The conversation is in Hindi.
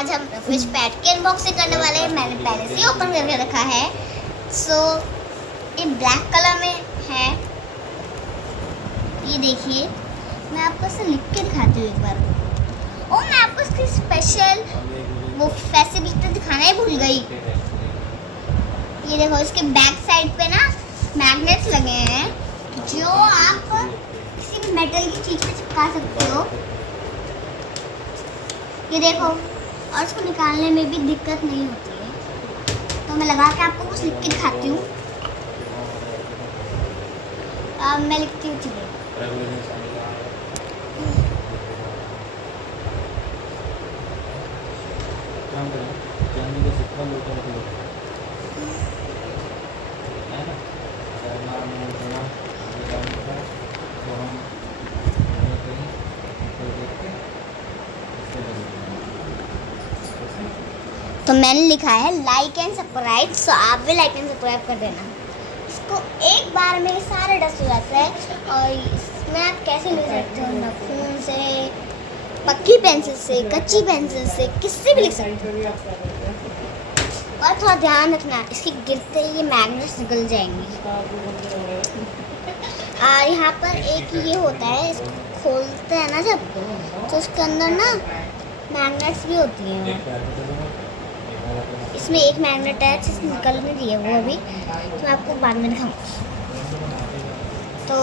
आज हम फिश पैट की अनबॉक्सिंग करने वाले हैं। मैंने पहले से ही ओपन करके रखा है। सो ये ब्लैक कलर में है। ये देखिए, मैं आपको इसे लिख के दिखाती हूँ एक बार। ओ, मैं आपको इसकी स्पेशल वो फैसिलिटी दिखाना ही भूल गई। ये देखो, इसके बैक साइड पे ना मैग्नेट्स लगे हैं जो आप किसी भी मेटल की चीज़ पे चिपका सकते हो। ये देखो, और इसको निकालने में भी दिक्कत नहीं होती है। तो मैं लगा के आपको कुछ लिख के दिखाती हूँ। मैं लिखती हूँ, चलिए। तो मैंने लिखा है लाइक एंड सब्सक्राइब। सो आप भी लाइक एंड सब्सक्राइब कर देना। इसको एक बार में सारे डस्ट हो जाते हैं और इसमें आप कैसे लिख सकते हो, नाखून से, पक्की पेंसिल से, कच्ची पेंसिल से, किससे भी लिख सकते हो। और थोड़ा ध्यान रखना, इसके गिरते ही ये मैग्नेट्स निकल जाएंगी। और यहाँ पर एक ये होता है, इसको खोलते हैं ना जब, तो उसके अंदर ना मैग्नेट्स भी होती हैं। इसमें एक मैग्नेट है जिससे निकल नहीं रही है वो अभी, तो मैं आपको बाद में दिखाऊंगी। तो